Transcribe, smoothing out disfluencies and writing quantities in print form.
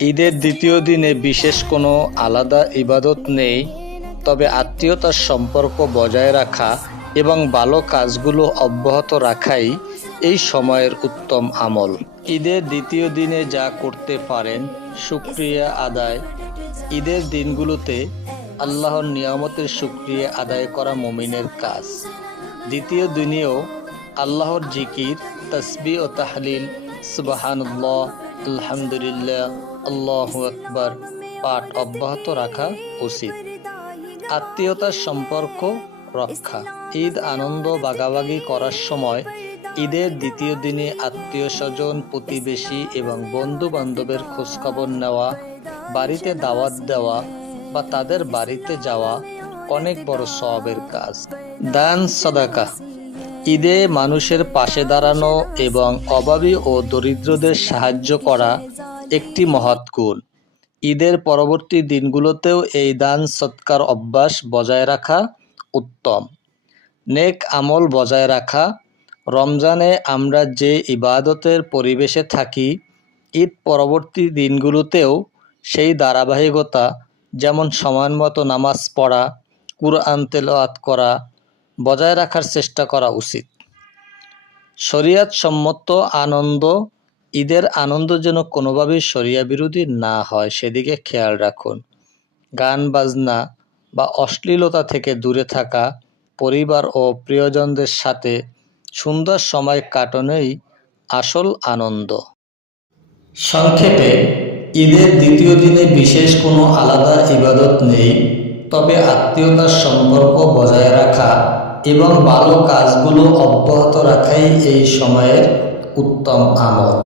ঈদের দ্বিতীয় দিনে বিশেষ কোনো আলাদা ইবাদত নেই, তবে আত্মীয়তার সম্পর্ক বজায় রাখা এবং ভালো কাজগুলো অব্যাহত রাখাই এই সময়ের উত্তম আমল। ঈদের দ্বিতীয় দিনে যা করতে পারেন শুকরিয়া আদায়। ঈদের দিনগুলোতে আল্লাহর নিয়ামতের শুকরিয়া আদায় করা মুমিনের কাজ। দ্বিতীয় দিনেও আল্লাহর জিকির, তাসবিহ ও তাহলিল, সুবহানাল্লাহ, আলহামদুলিল্লাহ, আল্লাহু আকবার পাঠ অব্যাহত রাখা উচিত। আত্মীয়তার সম্পর্ক রক্ষা। ঈদ আনন্দ ভাগাভাগি করার সময় ঈদের দ্বিতীয় দিনে আত্মীয় স্বজন, প্রতিবেশী এবং বন্ধু বান্ধবের খোঁজখবর নেওয়া, বাড়িতে দাওয়াত দেওয়া বা তাদের বাড়িতে যাওয়া অনেক বড় সওয়াবের কাজ। দান সাদাকা। ঈদে মানুষের পাশে দাঁড়ানো এবং অভাবী ও দরিদ্রদের সাহায্য করা একটি মহৎ গুণ। ঈদের পরবর্তী দিনগুলোতেও এই দান সৎকার অভ্যাস বজায় রাখা উত্তম। নেক আমল বজায় রাখা। রমজানে আমরা যে ইবাদতের পরিবেশে থাকি, ঈদ পরবর্তী দিনগুলোতেও সেই ধারাবাহিকতা, যেমন সময়মতো নামাজ পড়া, কুরআন তেলাওয়াত করা বজায় রাখার চেষ্টা করা উচিত। শরিয়ত সম্মত আনন্দ। ঈদের আনন্দ যেন কোনোভাবেই শরিয়া বিরোধী না হয় সেদিকে খেয়াল রাখুন। গান বাজনা বা অশ্লীলতা থেকে দূরে থাকা, পরিবার ও প্রিয়জনদের সাথে সুন্দর সময় কাটানোই আসল আনন্দ। সংক্ষেপে, ঈদের দ্বিতীয় দিনে বিশেষ কোনো আলাদা ইবাদত নেই, তবে আত্মীয়তার সম্পর্ক বজায় রাখা এবং ভালো কাজগুলো অব্যাহত রাখাই এই সময়ের উত্তম আমল।